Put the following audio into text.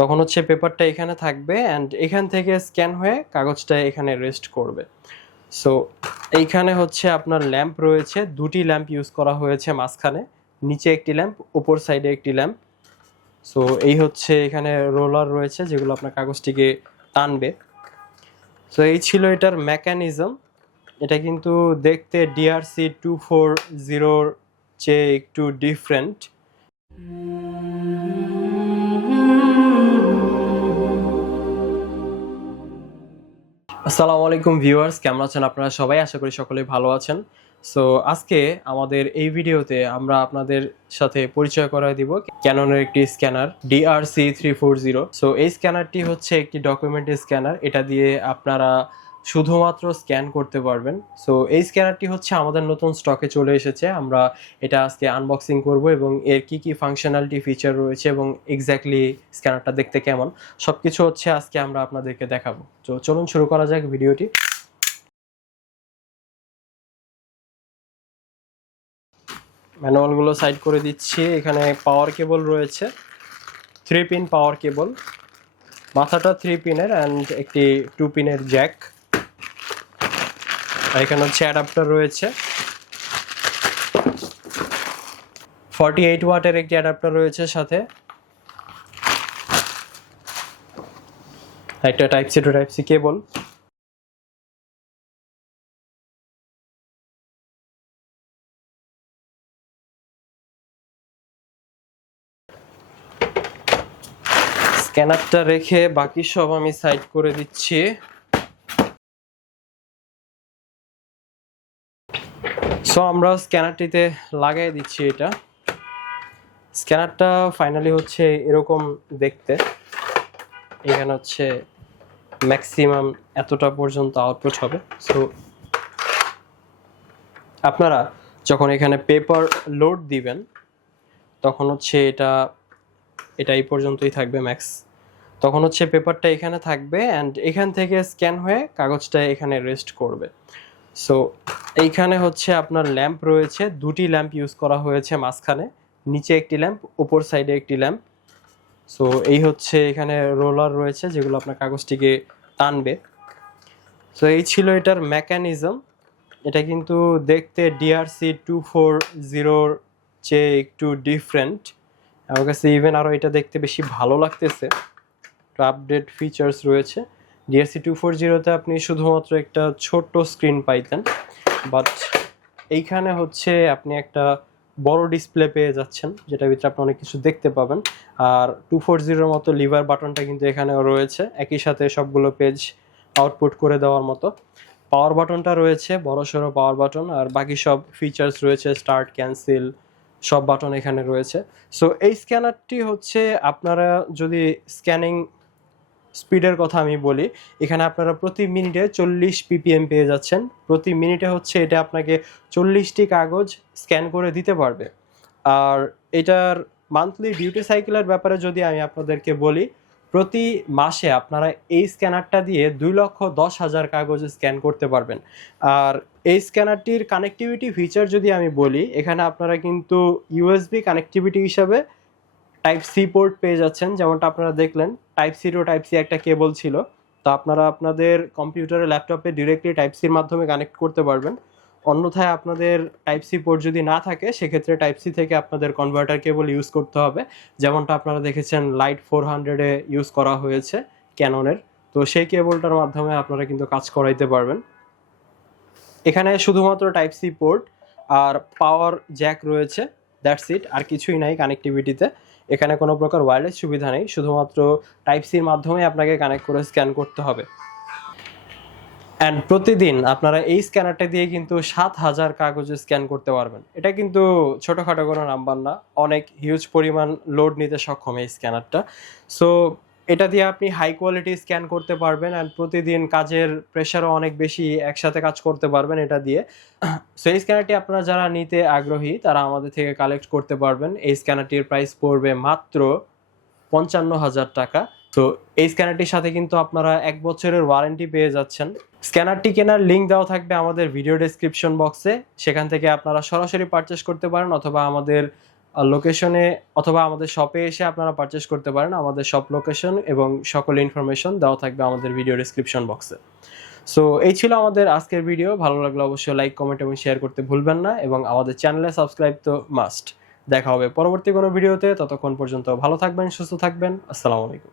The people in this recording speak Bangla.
তখন হচ্ছে পেপারটা এখানে থাকবে অ্যান্ড এখান থেকে স্ক্যান হয়ে কাগজটা এখানে রেস্ট করবে। সো এইখানে হচ্ছে আপনার ল্যাম্প রয়েছে, দুটি ল্যাম্প ইউজ করা হয়েছে মাঝখানে, নিচে একটি ল্যাম্প, উপর সাইডে একটি ল্যাম্প। সো এই হচ্ছে এখানে রোলার রয়েছে যেগুলো আপনার কাগজটিকে টানবে। সো এই ছিল এটার মেকানিজম। এটা কিন্তু দেখতে DRC-240 চেয়ে একটু ডিফারেন্ট। আসসালামু আলাইকুম ভিউয়ার্স, কেমন আছেন আপনারা সবাই? আশা করি সকলেই ভালো আছেন। সো আজকে আমাদের এই ভিডিওতে আমরা আপনাদের সাথে পরিচয় করায় দিব ক্যাননের একটি স্ক্যানার DRC-340। সো এই স্ক্যানারটি হচ্ছে একটি ডকুমেন্ট স্ক্যানার, এটা দিয়ে আপনারা শুধুমাত্র স্ক্যান করতে পারবেন। সো এই স্ক্যানারটি হচ্ছে আমাদের নতুন স্টকে চলে এসেছে। আমরা এটা আজকে আনবক্সিং করব এবং এর কি কি ফাংশনালিটি ফিচার রয়েছে এবং এক্স্যাক্টলি স্ক্যানারটা দেখতে কেমন সবকিছু হচ্ছে আজকে আমরা আপনাদেরকে দেখাবো। তো চলুন শুরু করা যাক ভিডিওটি। ম্যানুয়ালগুলো সাইড করে দিচ্ছি। এখানে পাওয়ার কেবল রয়েছে, 3 পিন পাওয়ার কেবল, মাথাটা 3 পিনের অ্যান্ড একটি 2 পিনের জ্যাক। আর এখানে হচ্ছে অ্যাডাপ্টার রয়েছে, 48 ওয়াটের একটি অ্যাডাপ্টার রয়েছে সাথে। একটা type C to type C cable. স্ক্যানারটা রেখে বাকি সব আমি সাইড করে দিচ্ছি। সো আমরা স্ক্যানারটিতে লাগাই দিচ্ছি এটা। স্ক্যানারটা ফাইনালি হচ্ছে এরকম দেখতে। এখানে হচ্ছে ম্যাক্সিমাম এতটা পর্যন্ত আউটপুট হবে। সো আপনারা যখন এখানে পেপার লোড দিবেন তখন হচ্ছে এটা এই পর্যন্তই থাকবে ম্যাক্স। তখন হচ্ছে পেপারটা এখানে থাকবে অ্যান্ড এখান থেকে স্ক্যান হয়ে কাগজটা এখানে রেস্ট করবে। সো এইখানে হচ্ছে আপনার ল্যাম্প রয়েছে, দুটি ল্যাম্প ইউজ করা হয়েছে মাঝখানে, নিচে একটি ল্যাম্প, উপর সাইডে একটি ল্যাম্প। সো এই হচ্ছে এখানে রোলার রয়েছে যেগুলো আপনার কাগজটিকে টানবে। সো এই ছিল এটার মেকানিজম। এটা কিন্তু দেখতে DRC-240 চেয়ে একটু ডিফারেন্ট। আমার কাছে ইভেন আরও এটা দেখতে বেশি ভালো লাগতেছে। আপডেট ফিচার্স রয়েছে। DRC-240-তে আপনি শুধুমাত্র একটা ছোট্ট স্ক্রিন পাইতেন, বাট এইখানে হচ্ছে আপনি একটা বড় ডিসপ্লে পেয়ে যাচ্ছেন যেটার ভিতরে আপনি অনেক কিছু দেখতে পাবেন। আর 240-র মতো লিভার বাটনটা কিন্তু এখানেও রয়েছে, একই সাথে সবগুলো পেজ আউটপুট করে দেওয়ার মতো। পাওয়ার বাটনটা রয়েছে, বড়সড় পাওয়ার বাটন, আর বাকি সব ফিচার্স রয়েছে, স্টার্ট, ক্যান্সেল, সব বাটন এখানে রয়েছে। সো এই স্ক্যানারটি হচ্ছে আপনারা যদি স্ক্যানিং স্পিডের কথা আমি বলি, এখানে আপনারা প্রতি মিনিটে 40 ppm পেয়ে যাচ্ছেন। প্রতি মিনিটে হচ্ছে এটা আপনাকে 40টি কাগজ স্ক্যান করে দিতে পারবে। আর এটার মান্থলি ডিউটি সাইকেলের ব্যাপারে যদি আমি আপনাদেরকে বলি, প্রতি মাসে আপনারা এই স্ক্যানারটা দিয়ে 2,10,000 কাগজ স্ক্যান করতে পারবেন। আর এই স্ক্যানারটির কানেক্টিভিটি ফিচার যদি আমি বলি, এখানে আপনারা কিন্তু ইউএসবি কানেক্টিভিটি হিসাবে টাইপ সি পোর্ট পেয়ে যাচ্ছেন, যেমনটা আপনারা দেখলেন type C to type C একটা কেবল ছিল। তো আপনারা আপনাদের কম্পিউটারে, ল্যাপটপে ডিরেক্টলি টাইপ সির মাধ্যমে কানেক্ট করতে পারবেন। অন্যথায় আপনাদের টাইপ সি পোর্ট যদি না থাকে সেক্ষেত্রে টাইপ সি থেকে আপনাদের কনভার্টার কেবল ইউজ করতে হবে, যেমনটা আপনারা দেখেছেন লাইট 400-এ ইউজ করা হয়েছে ক্যাননের। তো সেই কেবলটার মাধ্যমে আপনারা কিন্তু কাজ করাইতে পারবেন। এখানে শুধুমাত্র টাইপ সি পোর্ট আর পাওয়ার জ্যাক রয়েছে, দ্যাটস ইট, আর কিছুই নাই কানেক্টিভিটিতে। এখানে কোনো প্রকার ওয়্যারলেস সুবিধা নেই, শুধুমাত্র টাইপ সির মাধ্যমে আপনাকে কানেক্ট করে স্ক্যান করতে হবে। অ্যান্ড প্রতিদিন আপনারা এই স্ক্যানারটা দিয়ে কিন্তু 7,000 কাগজ স্ক্যান করতে পারবেন। এটা কিন্তু ছোটোখাটো কোনো নাম্বার না, অনেক হিউজ পরিমাণ লোড নিতে সক্ষম এই স্ক্যানারটা। সো এটা দিয়ে আপনি হাই কোয়ালিটি স্ক্যান করতে পারবেন অ্যান্ড প্রতিদিন কাজের প্রেশারও অনেক বেশি, একসাথে কাজ করতে পারবেন এটা দিয়ে। সো এই স্ক্যানারটি আপনারা যারা নিতে আগ্রহী তারা আমাদের থেকে কালেক্ট করতে পারবেন। এই স্ক্যানারটির প্রাইস পড়বে মাত্র 55,000 টাকা। তো এই স্ক্যানারটির সাথে কিন্তু আপনারা 1 বছরের ওয়ারেন্টি পেয়ে যাচ্ছেন। স্ক্যানারটি কেনার লিঙ্ক দেওয়া থাকবে আমাদের ভিডিও ডেসক্রিপশন বক্সে, সেখান থেকে আপনারা সরাসরি পারচেস করতে পারেন অথবা আমাদের লোকেশনে অথবা আমাদের শপে এসে আপনারা পারচেস করতে পারেন। আমাদের শপ লোকেশন এবং সকল ইনফরমেশন দেওয়া থাকবে আমাদের ভিডিও ডেসক্রিপশন বক্সে। সো এই ছিল আমাদের আজকের ভিডিও। ভালো লাগলে অবশ্যই লাইক, কমেন্ট এবং শেয়ার করতে ভুলবেন না, এবং আমাদের চ্যানেলে সাবস্ক্রাইব তো মাস্ট। দেখা হবে পরবর্তী কোনো ভিডিওতে। ততক্ষণ পর্যন্ত ভালো থাকবেন, সুস্থ থাকবেন। আসসালামু আলাইকুম।